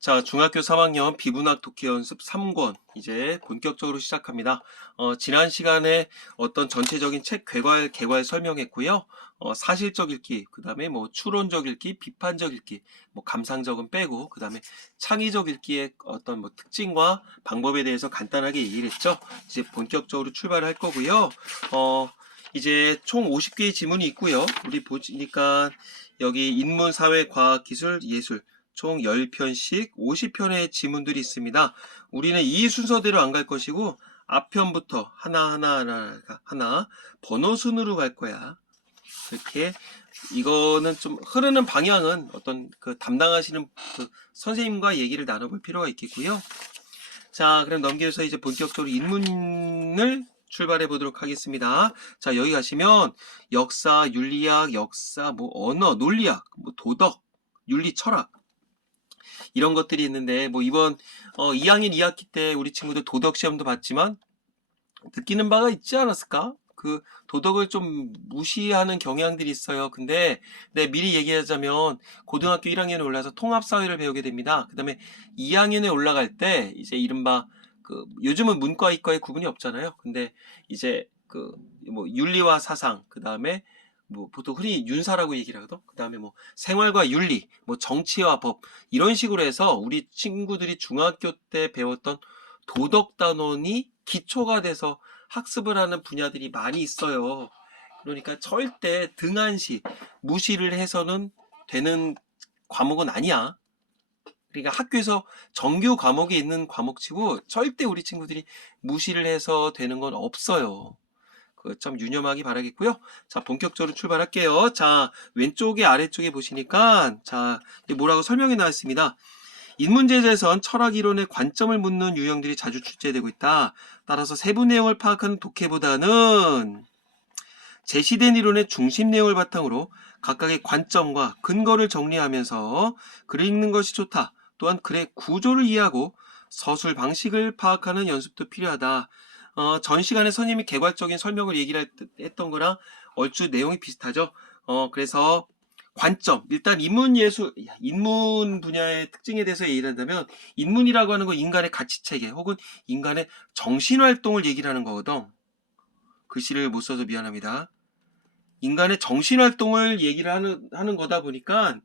자, 중학교 3학년 비문학 독해 연습 3권 이제 본격적으로 시작합니다. 지난 시간에 어떤 전체적인 책 개괄 설명했고요. 사실적 읽기, 그 다음에 뭐 추론적 읽기, 비판적 읽기, 뭐 감상적은 빼고, 그 다음에 창의적 읽기의 어떤 뭐 특징과 방법에 대해서 간단하게 얘기를 했죠. 이제 본격적으로 출발할 거고요. 이제 총 50개의 지문이 있고요. 우리 보니까 여기 인문, 사회, 과학, 기술, 예술 총 10편씩 50편의 지문들이 있습니다. 우리는 이 순서대로 안 갈 것이고 앞편부터 하나 번호 순으로 갈 거야. 이렇게 이거는 좀 흐르는 방향은 어떤 그 담당하시는 그 선생님과 얘기를 나눠볼 필요가 있겠고요. 자, 그럼 넘겨서 이제 본격적으로 인문을 출발해 보도록 하겠습니다. 자, 여기 가시면 역사, 윤리학, 역사, 뭐 언어, 논리학, 뭐 도덕, 윤리, 철학 이런 것들이 있는데 뭐 이번 2학년 2학기 때 우리 친구들 도덕 시험도 봤지만 느끼는 바가 있지 않았을까? 그 도덕을 좀 무시하는 경향들이 있어요. 근데 미리 얘기하자면 고등학교 1학년에 올라서 통합사회를 배우게 됩니다. 그 다음에 2학년에 올라갈 때 이제 이른바 그 요즘은 문과 이과의 구분이 없잖아요. 근데 이제 그 뭐 윤리와 사상, 그 다음에 뭐 보통 흔히 윤사라고 얘기를 하거든. 그 다음에 뭐 생활과 윤리, 뭐 정치와 법 이런 식으로 해서 우리 친구들이 중학교 때 배웠던 도덕 단원이 기초가 돼서 학습을 하는 분야들이 많이 있어요. 그러니까 절대 등한시 무시를 해서는 되는 과목은 아니야. 그러니까 학교에서 정규 과목에 있는 과목치고 절대 우리 친구들이 무시를 해서 되는 건 없어요. 그 점 유념하기 바라겠고요. 자, 본격적으로 출발할게요. 자, 왼쪽에 아래쪽에 보시니까 자, 뭐라고 설명이 나와 있습니다. 인문제재에선 철학 이론의 관점을 묻는 유형들이 자주 출제되고 있다. 따라서 세부 내용을 파악하는 독해보다는 제시된 이론의 중심 내용을 바탕으로 각각의 관점과 근거를 정리하면서 글을 읽는 것이 좋다. 또한 글의 구조를 이해하고 서술 방식을 파악하는 연습도 필요하다. 전 시간에 선생님이 개괄적인 설명을 얘기를 했던 거랑 얼추 내용이 비슷하죠. 그래서 관점, 일단 인문 분야의 특징에 대해서 얘기를 한다면 인문이라고 하는 건 인간의 가치체계 혹은 인간의 정신활동을 얘기를 하는 거거든. 글씨를 못 써서 미안합니다. 인간의 정신활동을 얘기를 하는 거다 보니까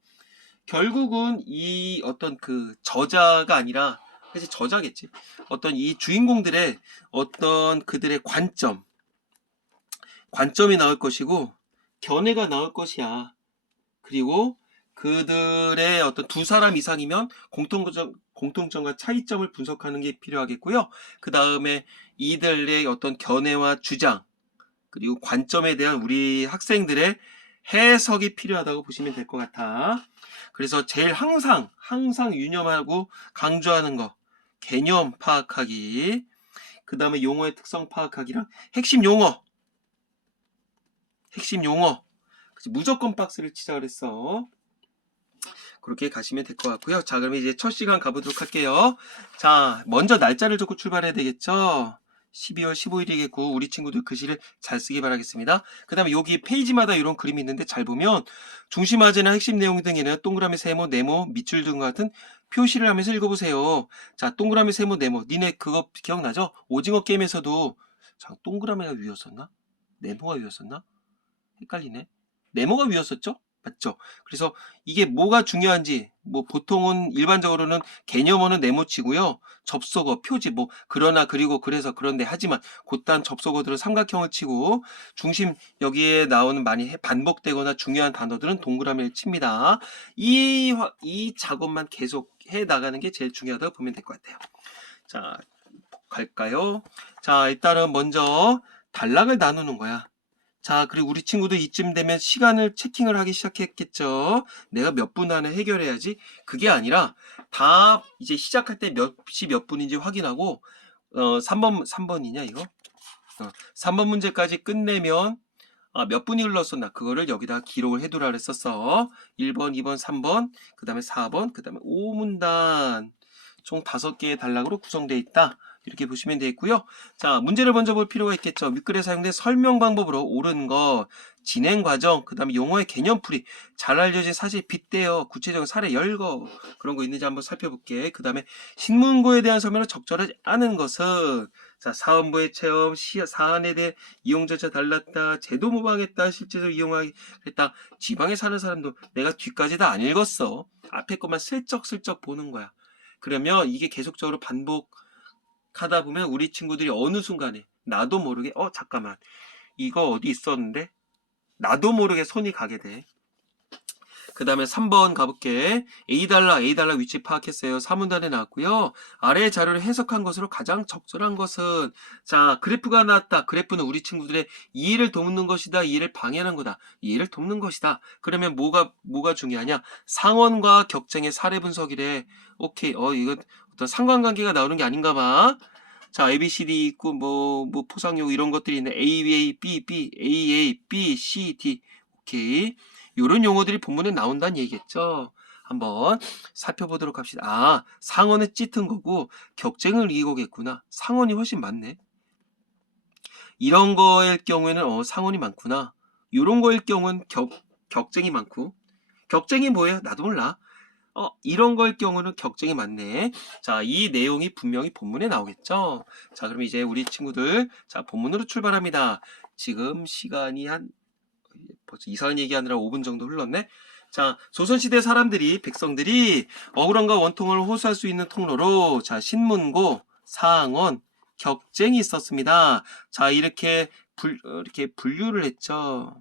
결국은 이 어떤 그 저자가 아니라 사실 저자겠지. 어떤 이 주인공들의 어떤 그들의 관점이 나올 것이고 견해가 나올 것이야. 그리고 그들의 어떤 두 사람 이상이면 공통점과 차이점을 분석하는 게 필요하겠고요. 그 다음에 이들의 어떤 견해와 주장, 그리고 관점에 대한 우리 학생들의 해석이 필요하다고 보시면 될 것 같아. 그래서 제일 항상 유념하고 강조하는 거, 개념 파악하기, 그 다음에 용어의 특성 파악하기랑 핵심 용어. 무조건 박스를 치자 그랬어. 그렇게 가시면 될 것 같고요. 자, 그러면 이제 첫 시간 가보도록 할게요. 자, 먼저 날짜를 적고 출발해야 되겠죠. 12월 15일이겠고 우리 친구들 글씨를 잘 쓰기 바라겠습니다. 그 다음에 여기 페이지마다 이런 그림이 있는데 잘 보면 중심 화제나 핵심 내용 등에는 동그라미, 세모, 네모, 밑줄 등과 같은 표시를 하면서 읽어보세요. 자, 동그라미, 세모, 네모. 니네 그거 기억나죠? 오징어 게임에서도 자, 동그라미가 위였었나? 네모가 위였었나? 헷갈리네. 네모가 위였었죠? 맞죠? 그래서 이게 뭐가 중요한지 뭐 보통은 일반적으로는 개념어는 네모치고요. 접속어, 표지 뭐 그러나 그리고 그래서 그런데 하지만 곧단 접속어들은 삼각형을 치고 중심 여기에 나오는 많이 반복되거나 중요한 단어들은 동그라미를 칩니다. 이 작업만 계속 해 나가는 게 제일 중요하다고 보면 될 것 같아요. 자, 갈까요? 자, 일단은 먼저 단락을 나누는 거야. 자, 그리고 우리 친구도 이쯤 되면 시간을 체킹을 하기 시작했겠죠. 내가 몇 분 안에 해결해야지. 그게 아니라 다 이제 시작할 때 몇 시 몇 분인지 확인하고 3번이냐 이거? 3번 문제까지 끝내면 몇 분이 흘렀었나 그거를 여기다 기록을 해두라 그랬었어. 1번, 2번, 3번, 그 다음에 4번, 그 다음에 5문단 총 5개의 단락으로 구성되어 있다. 이렇게 보시면 되겠고요. 자, 문제를 먼저 볼 필요가 있겠죠. 밑글에 사용된 설명 방법으로 옳은 거 진행 과정, 그 다음에 용어의 개념풀이, 잘 알려진 사실 빗대어 구체적인 사례 열거, 그런 거 있는지 한번 살펴볼게. 그 다음에 신문고에 대한 설명을 적절하지 않은 것은, 자, 사원부의 체험, 사안에 대해 이용 절차 달랐다, 제도 모방했다, 실제로 이용하기 했다. 지방에 사는 사람도 내가 뒤까지 다 안 읽었어. 앞에 것만 슬쩍슬쩍 보는 거야. 그러면 이게 계속적으로 반복하다 보면 우리 친구들이 어느 순간에 나도 모르게 잠깐만, 이거 어디 있었는데? 나도 모르게 손이 가게 돼. 그 다음에 3번 가볼게. A달러 위치 파악했어요. 4문단에 나왔고요. 아래 자료를 해석한 것으로 가장 적절한 것은, 자, 그래프가 나왔다. 그래프는 우리 친구들의 이해를 돕는 것이다. 이해를 방해하는 거다. 이해를 돕는 것이다. 그러면 뭐가 중요하냐? 상원과 격쟁의 사례 분석이래. 오케이. 이거 어떤 상관관계가 나오는 게 아닌가 봐. 자, ABCD 있고, 뭐 포상용 이런 것들이 있네. A, B, C, D. 오케이. 요런 용어들이 본문에 나온다는 얘기겠죠. 한번 살펴보도록 합시다. 상원에 짙은 거고, 격쟁을 이기고겠구나. 상원이 훨씬 많네. 이런 거일 경우에는, 상원이 많구나. 요런 거일 경우는 격쟁이 많고. 격쟁이 뭐예요? 나도 몰라. 이런 거일 경우는 격쟁이 많네. 자, 이 내용이 분명히 본문에 나오겠죠. 자, 그럼 이제 우리 친구들, 자, 본문으로 출발합니다. 지금 시간이 벌써 이상한 얘기하느라 5분 정도 흘렀네. 자, 조선시대 백성들이 억울함과 원통을 호소할 수 있는 통로로, 자, 신문고, 상원, 격쟁이 있었습니다. 자, 이렇게 분류를 했죠.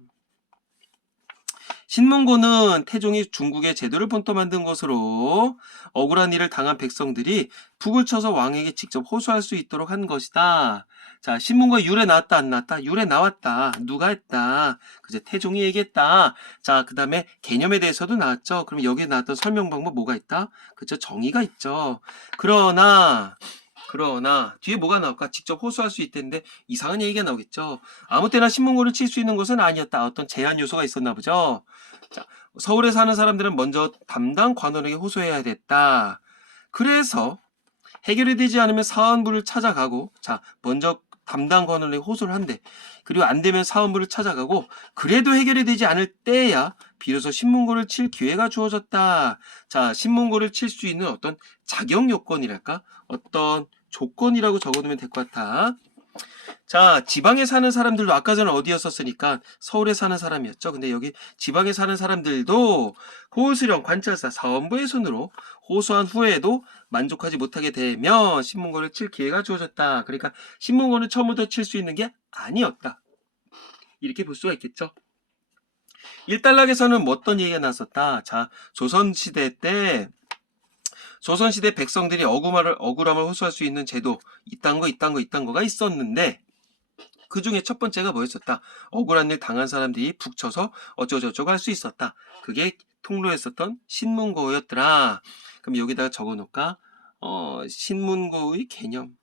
신문고는 태종이 중국의 제도를 본떠 만든 것으로 억울한 일을 당한 백성들이 북을 쳐서 왕에게 직접 호소할 수 있도록 한 것이다. 자, 신문고에 유래 나왔다 안 나왔다? 유래 나왔다. 누가 했다? 그제 태종이 얘기했다. 자, 그 다음에 개념에 대해서도 나왔죠. 그럼 여기에 나왔던 설명 방법 뭐가 있다? 그죠? 정의가 있죠. 그러나 뒤에 뭐가 나올까? 직접 호소할 수 있다는데 이상한 얘기가 나오겠죠. 아무 때나 신문고를 칠 수 있는 것은 아니었다. 어떤 제한 요소가 있었나 보죠. 자, 서울에 사는 사람들은 먼저 담당 관원에게 호소해야 됐다. 그래서 해결이 되지 않으면 사원부를 찾아가고, 자, 먼저 담당 관원에게 호소를 한대. 그리고 안 되면 사원부를 찾아가고, 그래도 해결이 되지 않을 때야 비로소 신문고를 칠 기회가 주어졌다. 자, 신문고를 칠 수 있는 어떤 자격 요건이랄까? 어떤 조건이라고 적어두면 될 것 같아. 자, 지방에 사는 사람들도 아까 전에 어디였었으니까 서울에 사는 사람이었죠. 근데 여기 지방에 사는 사람들도 고수령 관찰사 사원부의 손으로 호소한 후에도 만족하지 못하게 되면 신문고를 칠 기회가 주어졌다. 그러니까 신문고는 처음부터 칠 수 있는 게 아니었다. 이렇게 볼 수가 있겠죠. 일단락에서는 어떤 얘기가 나왔었다. 자, 조선시대 백성들이 억울함을 호소할 수 있는 제도, 이딴 거가 있었는데, 그 중에 첫 번째가 뭐였었다? 억울한 일 당한 사람들이 북 쳐서 어쩌고저쩌고 할 수 있었다. 그게 통로였었던 신문고였더라. 그럼 여기다가 적어 놓을까? 신문고의 개념.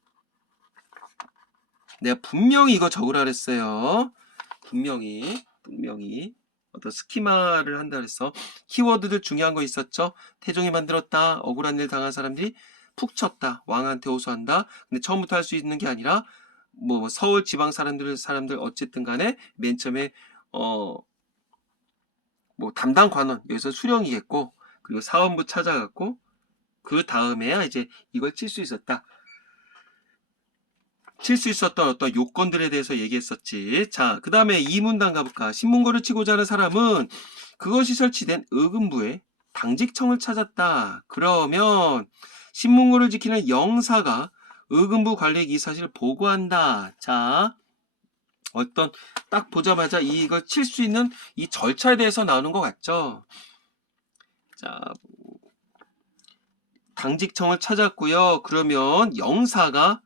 내가 분명히 이거 적으라 그랬어요. 분명히 어떤 스키마를 한다 그랬어. 키워드들 중요한 거 있었죠? 태종이 만들었다. 억울한 일 당한 사람들이 푹 쳤다. 왕한테 호소한다. 근데 처음부터 할 수 있는 게 아니라 뭐 서울 지방 사람들 어쨌든 간에 맨 처음에 뭐 담당 관원 여기서 수령이겠고, 그리고 사원부 찾아갔고, 그 다음에야 이제 이걸 칠 수 있었다. 칠 수 있었던 어떤 요건들에 대해서 얘기했었지. 자, 그 다음에 이 문단 가볼까? 신문고를 치고자 하는 사람은 그것이 설치된 의금부에 당직청을 찾았다. 그러면 신문고를 지키는 영사가 의금부 관리에게 이 사실을 보고한다. 자, 어떤 딱 보자마자 이걸 칠 수 있는 이 절차에 대해서 나오는 것 같죠. 자, 당직청을 찾았고요. 그러면 영사가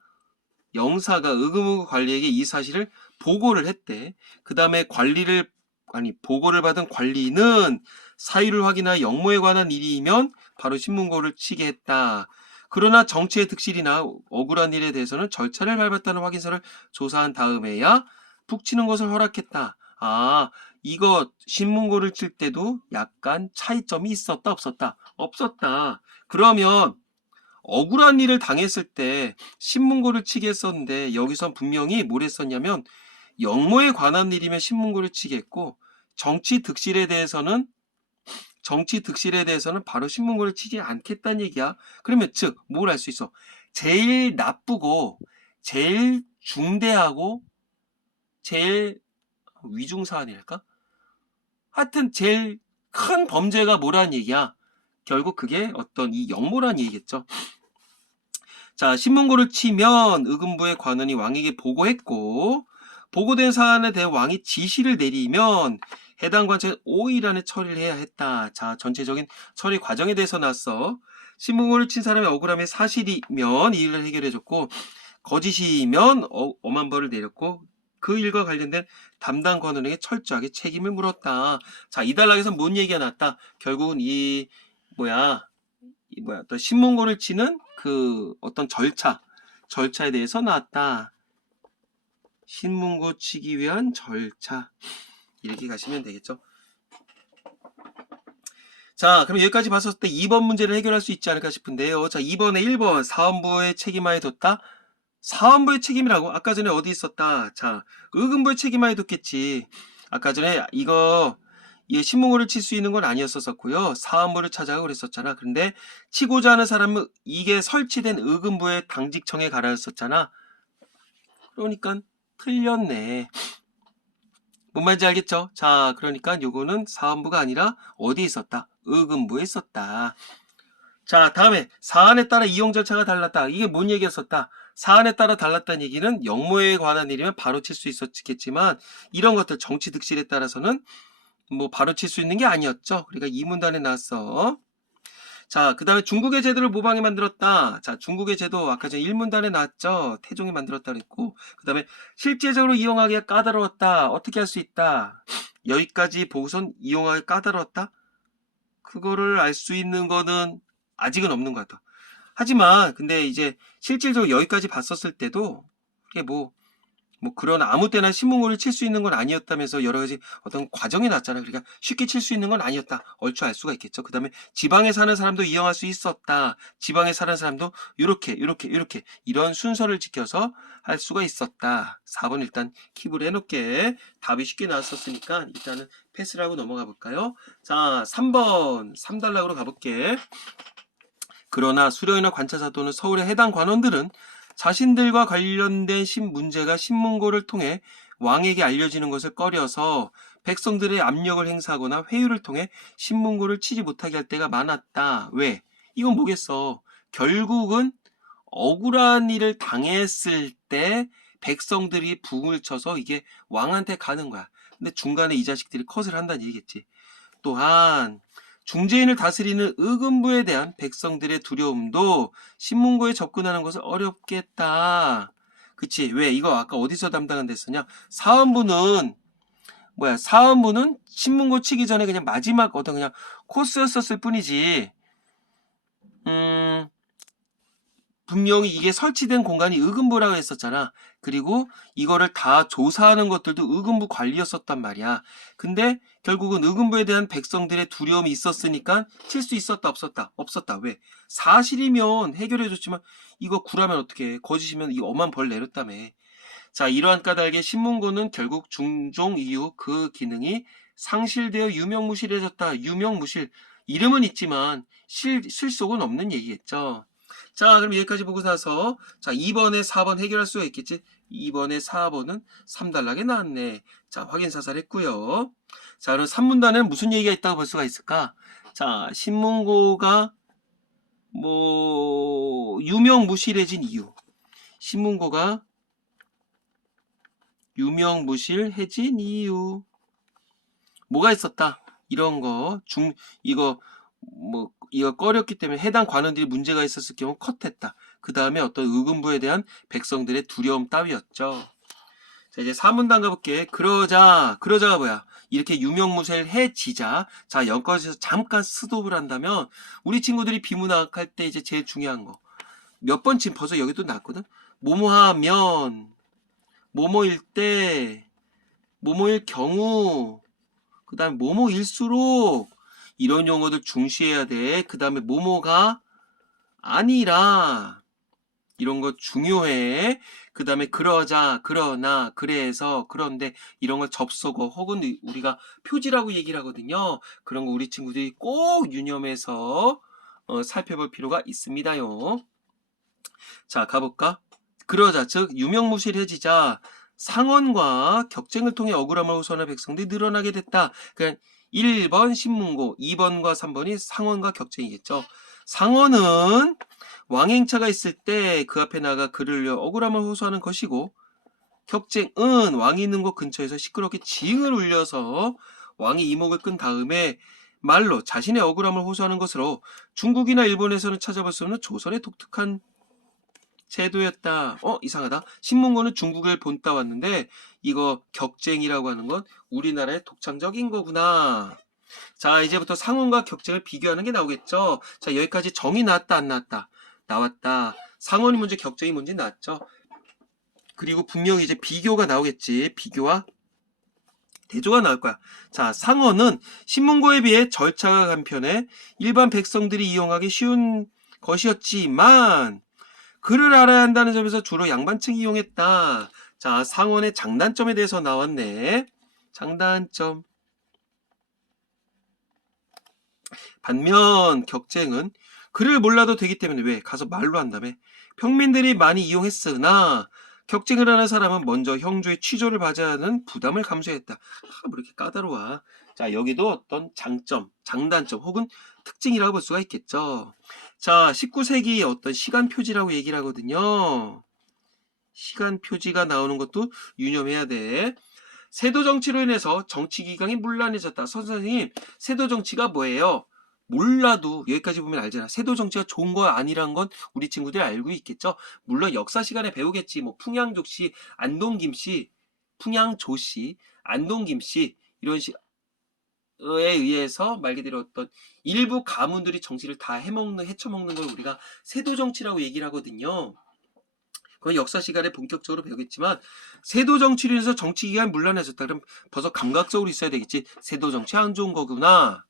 의금부 관리에게 이 사실을 보고를 했대. 그 다음에 보고를 받은 관리는 사유를 확인하여 역모에 관한 일이면 바로 신문고를 치게 했다. 그러나 정치의 득실이나 억울한 일에 대해서는 절차를 밟았다는 확인서를 조사한 다음에야 푹 치는 것을 허락했다. 이거 신문고를 칠 때도 약간 차이점이 있었다, 없었다? 없었다. 그러면 억울한 일을 당했을 때 신문고를 치게 했었는데, 여기선 분명히 뭘 했었냐면 역모에 관한 일이면 신문고를 치게 했고, 정치 득실에 대해서는 바로 신문고를 치지 않겠다는 얘기야. 그러면 즉 뭘 알 수 있어? 제일 나쁘고 제일 중대하고 제일 위중사안일까? 하여튼 제일 큰 범죄가 뭐라는 얘기야? 결국 그게 어떤 이 역모란 얘기겠죠. 자, 신문고를 치면 의금부의 관원이 왕에게 보고했고, 보고된 사안에 대해 왕이 지시를 내리면 해당 관청은 5일 안에 처리를 해야 했다. 자, 전체적인 처리 과정에 대해서 나왔어. 신문고를 친 사람의 억울함이 사실이면 이 일을 해결해줬고, 거짓이면 엄한 벌을 내렸고, 그 일과 관련된 담당 관원에게 철저하게 책임을 물었다. 자, 이 단락에서 뭔 얘기가 났다? 결국은 또 신문고를 치는 그 어떤 절차에 대해서 나왔다. 신문고 치기 위한 절차. 이렇게 가시면 되겠죠. 자, 그럼 여기까지 봤었을 때 2번 문제를 해결할 수 있지 않을까 싶은데요. 자, 2번에 1번 사원부의 책임하에 뒀다. 사원부의 책임이라고? 아까 전에 어디 있었다? 자, 의금부의 책임하에 뒀겠지. 아까 전에 이 신문고를 칠 수 있는 건 아니었었고요. 사원부를 찾아가고 그랬었잖아. 그런데 치고자 하는 사람은 이게 설치된 의금부의 당직청에 가라 했었잖아. 그러니까 틀렸네. 뭔 말인지 알겠죠? 자, 그러니까 요거는 사원부가 아니라 어디 있었다? 의금부에 있었다. 자, 다음에 사안에 따라 이용 절차가 달랐다. 이게 뭔 얘기였었다? 사안에 따라 달랐다는 얘기는 역모에 관한 일이면 바로 칠 수 있었겠지만 이런 것들 정치 득실에 따라서는 뭐 바로 칠 수 있는 게 아니었죠. 그러니까 이 문단에 나왔어. 자, 그 다음에 중국의 제도를 모방해 만들었다. 자, 중국의 제도 아까 전에 1문단에 나왔죠. 태종이 만들었다 그랬고, 그 다음에 실제적으로 이용하기가 까다로웠다. 어떻게 할 수 있다? 여기까지 보고선 이용하기 까다로웠다? 그거를 알 수 있는 거는 아직은 없는 것 같아. 하지만 근데 이제 실질적으로 여기까지 봤었을 때도 그게 뭐 그런 아무 때나 신문고를 칠 수 있는 건 아니었다면서 여러 가지 어떤 과정이 났잖아. 그러니까 쉽게 칠 수 있는 건 아니었다. 얼추 알 수가 있겠죠. 그 다음에 지방에 사는 사람도 이용할 수 있었다. 지방에 사는 사람도 이렇게 이런 순서를 지켜서 할 수가 있었다. 4번 일단 킵을 해놓게 답이 쉽게 나왔었으니까 일단은 패스를 하고 넘어가 볼까요? 자, 3번 3단락으로 가볼게. 그러나 수령이나 관차사 또는 서울의 해당 관원들은 자신들과 관련된 문제가 신문고를 통해 왕에게 알려지는 것을 꺼려서 백성들의 압력을 행사하거나 회유를 통해 신문고를 치지 못하게 할 때가 많았다. 왜? 이건 뭐겠어? 결국은 억울한 일을 당했을 때 백성들이 붕을 쳐서 이게 왕한테 가는 거야. 근데 중간에 이 자식들이 컷을 한다는 얘기겠지. 또한 중재인을 다스리는 의금부에 대한 백성들의 두려움도 신문고에 접근하는 것을 어렵게 했다. 그치? 왜? 이거 아까 어디서 담당한 데었냐? 사원부는 신문고 치기 전에 그냥 마지막 어떤 그냥 코스였었을 뿐이지. 분명히 이게 설치된 공간이 의금부라고 했었잖아. 그리고 이거를 다 조사하는 것들도 의금부 관리였었단 말이야. 근데 결국은 의금부에 대한 백성들의 두려움이 있었으니까 칠 수 있었다 없었다? 없었다. 왜? 사실이면 해결해줬지만 이거 구라면 어떻게 해? 거짓이면 이거 엄한 벌 내렸다며. 자, 이러한 까닭에 신문고는 결국 중종 이후 그 기능이 상실되어 유명무실해졌다. 유명무실. 이름은 있지만 실속은 없는 얘기겠죠. 자, 그럼 여기까지 보고 나서 자 2번에 4번 해결할 수가 있겠지. 2번에 4번은 3단락에 나왔네. 자, 확인 사살했고요. 자, 그럼 3문단에는 무슨 얘기가 있다고 볼 수가 있을까? 자, 신문고가 유명무실해진 이유. 신문고가 유명무실해진 이유. 뭐가 있었다? 이런 거 이거 꺼렸기 때문에 해당 관원들이 문제가 있었을 경우 컷했다. 그 다음에 어떤 의금부에 대한 백성들의 두려움 따위였죠. 자, 이제 3문단 가볼게. 그러자가 뭐야? 이렇게 유명무실해지자. 자, 여기까지서 잠깐 스톱을 한다면 우리 친구들이 비문학할 때 이제 제일 중요한 거. 몇 번 지금 벌써 여기도 나왔거든? 뭐뭐하면, 뭐뭐일 때, 뭐뭐일 경우, 그 다음에 뭐뭐일수록 이런 용어들 중시해야 돼. 그 다음에 뭐뭐가 아니라 이런 거 중요해. 그 다음에 그러자, 그러나, 그래서, 그런데 이런 걸 접속어 혹은 우리가 표지라고 얘기를 하거든요. 그런 거 우리 친구들이 꼭 유념해서 살펴볼 필요가 있습니다요. 자, 가볼까? 그러자, 즉 유명무실해지자 상언과 격쟁을 통해 억울함을 호소하는 백성들이 늘어나게 됐다. 그러니까 1번 신문고, 2번과 3번이 상언과 격쟁이겠죠. 상언은 왕행차가 있을 때 그 앞에 나가 글을 올려 억울함을 호소하는 것이고, 격쟁은 왕이 있는 곳 근처에서 시끄럽게 징을 울려서 왕이 이목을 끈 다음에 말로 자신의 억울함을 호소하는 것으로 중국이나 일본에서는 찾아볼 수 없는 조선의 독특한 제도였다. 이상하다. 신문고는 중국을 본따 왔는데 이거 격쟁이라고 하는 건 우리나라의 독창적인 거구나. 자, 이제부터 상언과 격쟁을 비교하는 게 나오겠죠. 자, 여기까지 정이 나왔다, 안 나왔다? 나왔다. 상언이 문제, 격쟁이 문제 나왔죠. 그리고 분명히 이제 비교가 나오겠지. 비교와 대조가 나올 거야. 자, 상언은 신문고에 비해 절차가 간편해 일반 백성들이 이용하기 쉬운 것이었지만 글을 알아야 한다는 점에서 주로 양반층이 이용했다. 자, 상언의 장단점에 대해서 나왔네. 장단점. 반면 격쟁은 글을 몰라도 되기 때문에 왜? 가서 말로 한다며. 평민들이 많이 이용했으나 격쟁을 하는 사람은 먼저 형조의 취조를 받아야 하는 부담을 감수했다. 뭐 이렇게 까다로워. 자, 여기도 어떤 장점, 장단점 혹은 특징이라고 볼 수가 있겠죠. 자, 19세기 어떤 시간 표지라고 얘기를 하거든요. 시간 표지가 나오는 것도 유념해야 돼. 세도 정치로 인해서 정치 기강이 문란해졌다. 선생님, 세도 정치가 뭐예요? 몰라도 여기까지 보면 알잖아. 세도 정치가 좋은 거 아니란 건 우리 친구들이 알고 있겠죠. 물론 역사 시간에 배우겠지. 뭐 풍양조씨, 안동김씨, 풍양조씨, 안동김씨 이런 식에 의해서 말 그대로 어떤 일부 가문들이 정치를 다 헤쳐먹는 걸 우리가 세도 정치라고 얘기를 하거든요. 그건 역사 시간에 본격적으로 배우겠지만 세도 정치로 인해서 정치 기간이 문란해졌다. 그럼 벌써 감각적으로 있어야 되겠지. 세도 정치 안 좋은 거구나.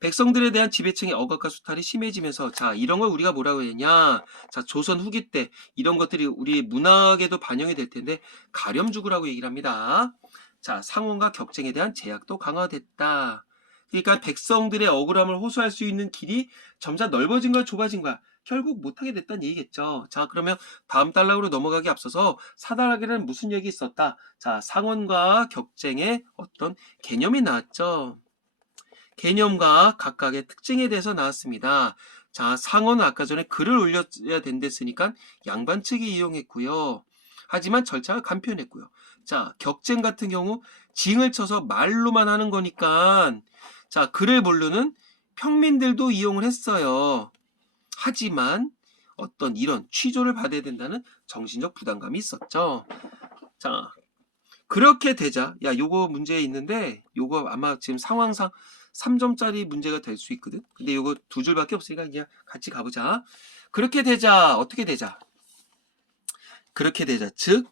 백성들에 대한 지배층의 억압과 수탈이 심해지면서 자, 이런 걸 우리가 뭐라고 했냐? 자, 조선 후기 때 이런 것들이 우리 문학에도 반영이 될 텐데 가렴주구라고 얘기를 합니다. 자, 상언과 격쟁에 대한 제약도 강화됐다. 그러니까 백성들의 억울함을 호소할 수 있는 길이 점차 넓어진 거야, 좁아진 거야? 결국 못하게 됐다는 얘기겠죠. 자, 그러면 다음 단락으로 넘어가기 앞서서 사단락에는 무슨 얘기 있었다? 자, 상언과 격쟁의 어떤 개념이 나왔죠. 개념과 각각의 특징에 대해서 나왔습니다. 자, 상언은 아까 전에 글을 올려야 된댔으니까 양반 측이 이용했고요. 하지만 절차가 간편했고요. 자, 격쟁 같은 경우 징을 쳐서 말로만 하는 거니까 자, 글을 모르는 평민들도 이용을 했어요. 하지만 어떤 이런 취조를 받아야 된다는 정신적 부담감이 있었죠. 자, 그렇게 되자 야, 요거 문제 있는데 요거 아마 지금 상황상 3점짜리 문제가 될 수 있거든. 근데 요거 두 줄밖에 없으니까 그냥 같이 가보자. 그렇게 되자 어떻게 되자? 그렇게 되자 즉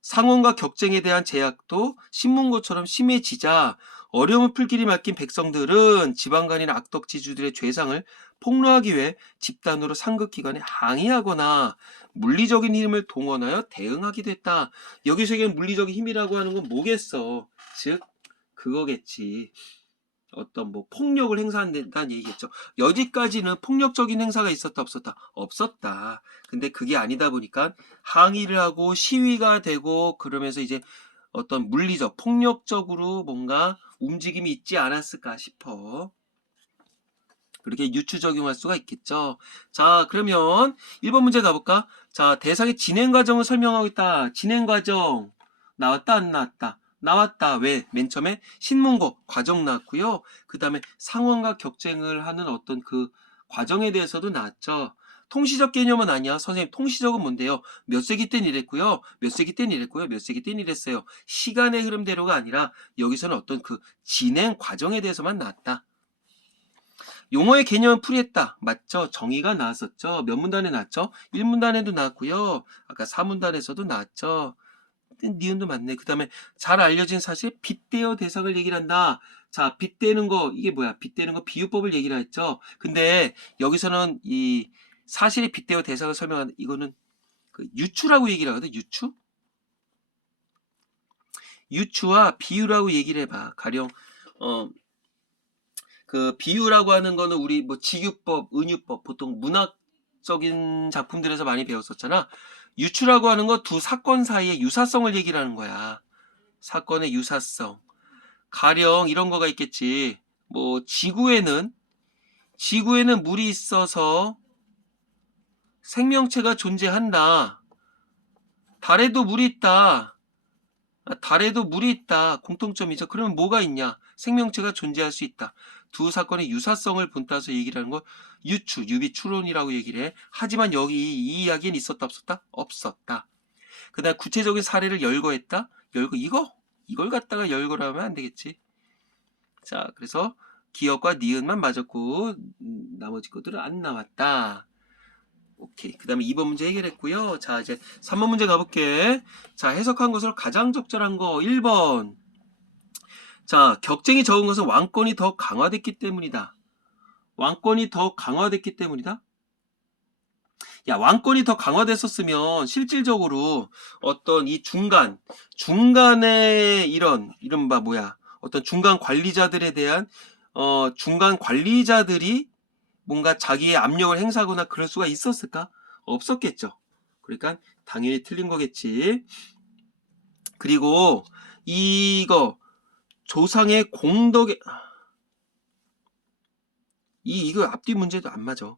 상언과 격쟁에 대한 제약도 신문고처럼 심해지자 어려움을 풀 길이 막힌 백성들은 지방간이나 악덕지주들의 죄상을 폭로하기 위해 집단으로 상급기관에 항의하거나 물리적인 힘을 동원하여 대응하기도 했다. 여기서 얘기하는 물리적인 힘이라고 하는 건 뭐겠어? 즉 그거겠지. 어떤 뭐 폭력을 행사한다는 얘기겠죠. 여기까지는 폭력적인 행사가 있었다 없었다? 없었다. 근데 그게 아니다 보니까 항의를 하고 시위가 되고 그러면서 이제 어떤 물리적 폭력적으로 뭔가 움직임이 있지 않았을까 싶어. 그렇게 유추적용할 수가 있겠죠. 자, 그러면 1번 문제 가볼까? 자, 대상의 진행 과정을 설명하고 있다. 진행 과정 나왔다 안 나왔다? 나왔다. 왜? 맨 처음에 신문고 과정 나왔고요. 그 다음에 상황과 격쟁을 하는 어떤 그 과정에 대해서도 나왔죠. 통시적 개념은 아니야. 선생님, 통시적은 뭔데요? 몇 세기 땐 이랬고요. 몇 세기 땐 이랬고요. 몇 세기 땐 이랬어요. 시간의 흐름대로가 아니라 여기서는 어떤 그 진행 과정에 대해서만 나왔다. 용어의 개념을 풀이했다. 맞죠? 정의가 나왔었죠. 몇 문단에 나왔죠? 1문단에도 나왔고요. 아까 4문단에서도 나왔죠. 니은도 맞네. 그 다음에 잘 알려진 사실 빗대어 대상을 얘기를 한다. 자, 빗대는 거 이게 뭐야? 빗대는 거 비유법을 얘기를 했죠. 근데 여기서는 이 사실에 빗대어 대상을 설명하는 이거는 그 유추라고 얘기를 하거든. 유추? 유추와 비유라고 얘기를 해봐. 가령 그 비유라고 하는 거는 우리 뭐 직유법, 은유법 보통 문학적인 작품들에서 많이 배웠었잖아. 유추라고 하는 거 두 사건 사이의 유사성을 얘기를 하는 거야. 사건의 유사성. 가령 이런 거가 있겠지. 뭐 지구에는 물이 있어서 생명체가 존재한다. 달에도 물이 있다. 달에도 물이 있다. 공통점이죠. 그러면 뭐가 있냐? 생명체가 존재할 수 있다. 두 사건의 유사성을 본따서 얘기를 하는 걸 유추, 유비추론이라고 얘기를 해. 하지만 여기 이 이야기는 있었다 없었다? 없었다. 그 다음 구체적인 사례를 열거했다? 이걸 갖다가 열거라 하면 안 되겠지. 자, 그래서 기억과 니은만 맞았고 나머지 것들은 안 나왔다. 오케이. 그 다음에 2번 문제 해결했고요. 자, 이제 3번 문제 가볼게. 자, 해석한 것으로 가장 적절한 거 1번. 자, 격쟁이 적은 것은 왕권이 더 강화됐기 때문이다. 왕권이 더 강화됐기 때문이다? 야, 왕권이 더 강화됐었으면 실질적으로 어떤 이 중간에 이른바 뭐야, 어떤 중간 관리자들에 대한, 중간 관리자들이 뭔가 자기의 압력을 행사하거나 그럴 수가 있었을까? 없었겠죠. 그러니까 당연히 틀린 거겠지. 그리고 이거 조상의 공덕에 이거 앞뒤 문제도 안 맞아.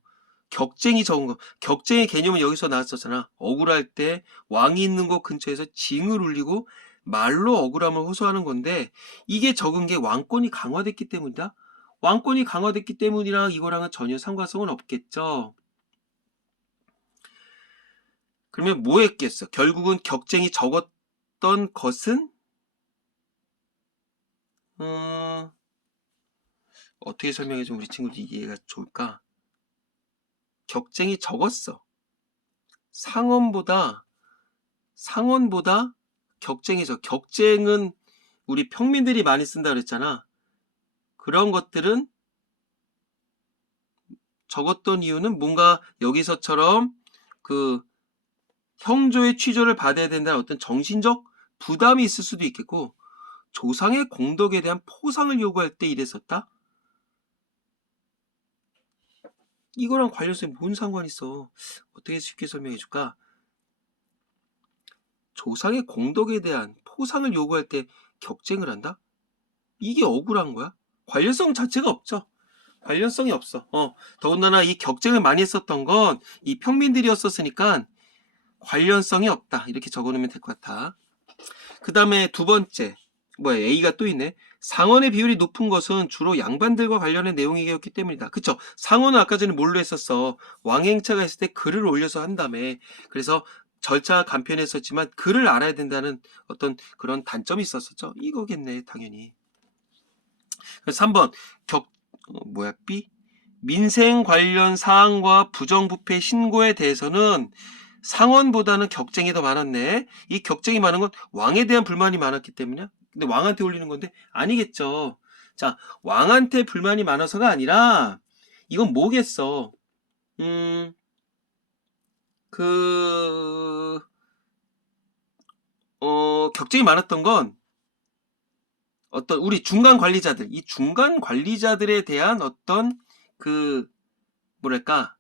격쟁이 적은 거. 격쟁의 개념은 여기서 나왔었잖아. 억울할 때 왕이 있는 곳 근처에서 징을 울리고 말로 억울함을 호소하는 건데 이게 적은 게 왕권이 강화됐기 때문이다. 왕권이 강화됐기 때문이랑 이거랑은 전혀 상관성은 없겠죠. 그러면 뭐 했겠어? 결국은 격쟁이 적었던 것은 어떻게 설명해주면 우리 친구들이 이해가 좋을까? 격쟁이 적었어. 상원보다 격쟁이죠. 격쟁은 우리 평민들이 많이 쓴다 그랬잖아. 그런 것들은 적었던 이유는 뭔가 여기서처럼 그 형조의 취조를 받아야 된다는 어떤 정신적 부담이 있을 수도 있겠고 조상의 공덕에 대한 포상을 요구할 때 이랬었다? 이거랑 관련성이 뭔 상관이 있어? 어떻게 쉽게 설명해 줄까? 조상의 공덕에 대한 포상을 요구할 때 격쟁을 한다? 이게 억울한 거야? 관련성 자체가 없죠. 관련성이 없어. 더군다나 이 격쟁을 많이 했었던 건 이 평민들이었었으니까 관련성이 없다. 이렇게 적어놓으면 될 것 같아. 그 다음에 두 번째. A가 또 있네. 상원의 비율이 높은 것은 주로 양반들과 관련된 내용이었기 때문이다. 그쵸? 상원은 아까 전에 뭘로 했었어? 왕행차가 있을 때 글을 올려서 한다며. 그래서 절차 간편했었지만 글을 알아야 된다는 어떤 그런 단점이 있었었죠. 이거겠네, 당연히. 3번 B? 민생 관련 사항과 부정부패 신고에 대해서는 상원보다는 격쟁이 더 많았네. 이 격쟁이 많은 건 왕에 대한 불만이 많았기 때문이야. 근데 왕한테 올리는 건데 아니겠죠. 자, 왕한테 불만이 많아서가 아니라 이건 뭐겠어. 격쟁이 많았던 건 어떤 우리 중간 관리자들, 이 중간 관리자들에 대한 어떤 뭐랄까,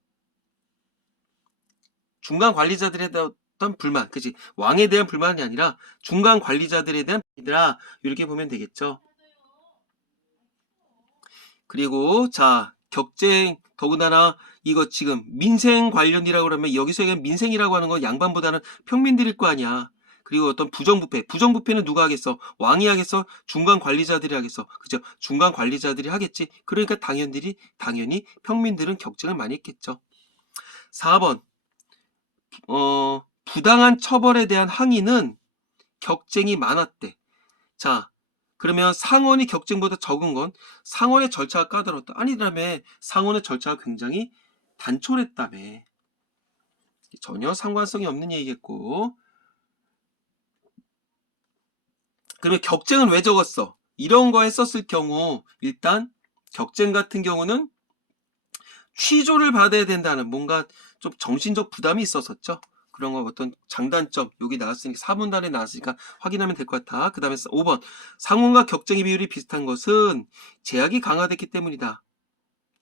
중간 관리자들에 대한 어떤 불만, 그치? 왕에 대한 불만이 아니라 중간 관리자들에 대한 불만이라 이렇게 보면 되겠죠. 그리고 자, 격쟁 더군다나 이거 지금 민생 관련이라고 그러면 여기서 얘기한 민생이라고 하는 건 양반보다는 평민들일 거 아니야. 그리고 어떤 부정부패는 누가 하겠어? 왕이 하겠어? 중간 관리자들이 하겠어? 그죠? 중간 관리자들이 하겠지. 그러니까 당연히 평민들은 격쟁을 많이 했겠죠. 4번 부당한 처벌에 대한 항의는 격쟁이 많았대. 자, 그러면 상원이 격쟁보다 적은 건 상원의 절차가 까다롭다. 아니라며 상원의 절차가 굉장히 단촐했다며. 전혀 상관성이 없는 얘기겠고. 그러면 격쟁은 왜 적었어? 이런 거 했었을 경우 일단 격쟁 같은 경우는 취조를 받아야 된다는 뭔가 좀 정신적 부담이 있었었죠. 그런 거 어떤 장단점 여기 나왔으니까 4분단에 나왔으니까 확인하면 될 것 같아. 그 다음에 5번 상온과 격쟁의 비율이 비슷한 것은 제약이 강화됐기 때문이다.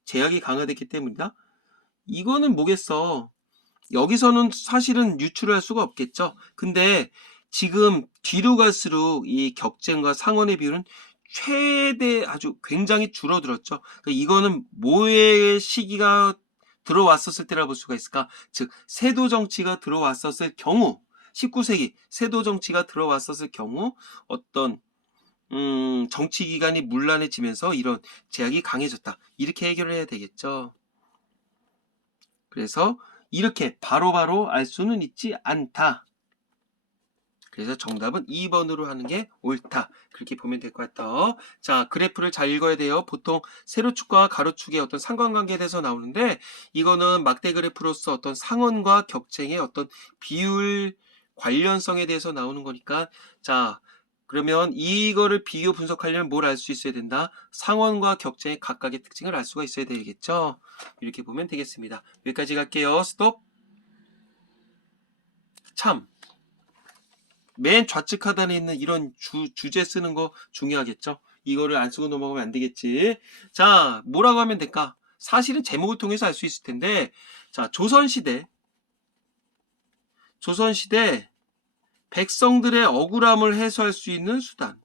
제약이 강화됐기 때문이다. 이거는 뭐겠어. 여기서는 사실은 유출할 수가 없겠죠. 근데 지금 뒤로 갈수록 이 격쟁과 상원의 비율은 최대 아주 굉장히 줄어들었죠. 그러니까 이거는 뭐의 시기가 들어왔었을 때라 볼 수가 있을까? 즉 세도 정치가 들어왔었을 경우 19세기 세도 정치가 들어왔었을 경우 어떤 정치 기관이 문란해지면서 이런 제약이 강해졌다. 이렇게 해결을 해야 되겠죠. 그래서 이렇게 바로바로 알 수는 있지 않다. 그래서 정답은 2번으로 하는 게 옳다. 그렇게 보면 될 것 같다. 자, 그래프를 잘 읽어야 돼요. 보통 세로축과 가로축의 어떤 상관관계에 대해서 나오는데 이거는 막대 그래프로서 어떤 상원과 격쟁의 어떤 비율 관련성에 대해서 나오는 거니까 자, 그러면 이거를 비교 분석하려면 뭘 알 수 있어야 된다? 상원과 격쟁의 각각의 특징을 알 수가 있어야 되겠죠. 이렇게 보면 되겠습니다. 여기까지 갈게요. 스톱. 참. 맨 좌측 하단에 있는 이런 주제 쓰는 거 중요하겠죠? 이거를 안 쓰고 넘어가면 안 되겠지. 자, 뭐라고 하면 될까? 사실은 제목을 통해서 알 수 있을 텐데, 자, 조선시대 백성들의 억울함을 해소할 수 있는 수단.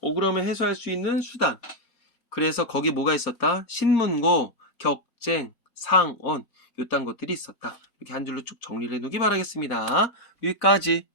억울함을 해소할 수 있는 수단. 그래서 거기 뭐가 있었다? 신문고, 격쟁, 상언, 요딴 것들이 있었다. 이렇게 한 줄로 쭉 정리를 해두기 바라겠습니다. 여기까지.